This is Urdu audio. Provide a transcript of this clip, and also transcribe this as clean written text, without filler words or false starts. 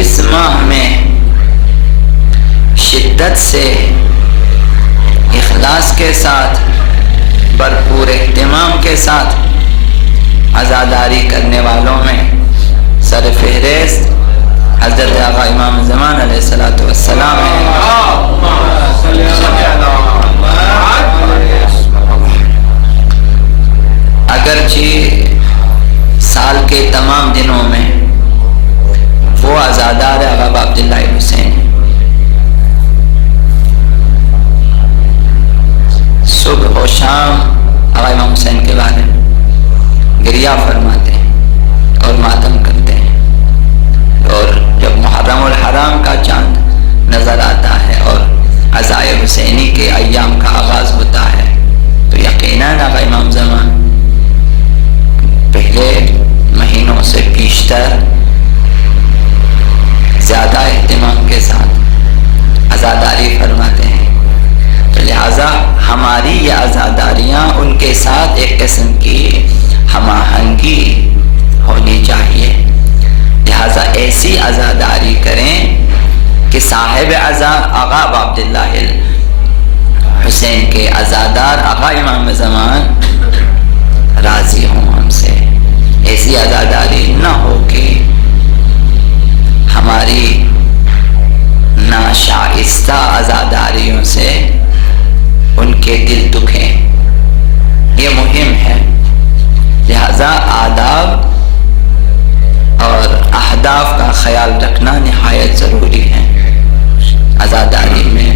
اس ماہ میں شدت سے اخلاص کے ساتھ بھرپور اہتمام کے ساتھ عزاداری کرنے والوں میں سر فہرست حضرت آقا امام زمان علیہ الصلوۃ والسلام ہے۔ اگرچہ سال کے تمام دنوں میں وہ عزادار آقا عبداللہ حسین صبح و شام آقا امام حسین کے بارے میں گریہ فرماتے ہیں اور ماتم کرتے ہیں، اور جب محرم الحرام کا چاند نظر آتا ہے اور عزائے حسینی کے ایام کا آغاز ہوتا ہے تو یقیناً آقا امام زمان پہلے مہینوں سے بیشتر زیادہ اہتمام کے ساتھ عزاداری فرماتے ہیں، تو لہٰذا ہماری یہ عزاداریاں ان کے ساتھ ایک قسم کی ہم آہنگی ہونی چاہیے۔ لہٰذا ایسی عزاداری کریں کہ صاحب عزا آقا عبداللہ حسین کے عزادار آقا امام زمان راضی ہوں ہم سے۔ ایسی عزاداری نہ ہو کہ ہماری ناشائستہ عزاداریوں سے ان کے دل دکھیں، یہ مہم ہے۔ لہذا آداب اور اہداف کا خیال رکھنا نہایت ضروری ہے عزاداری میں۔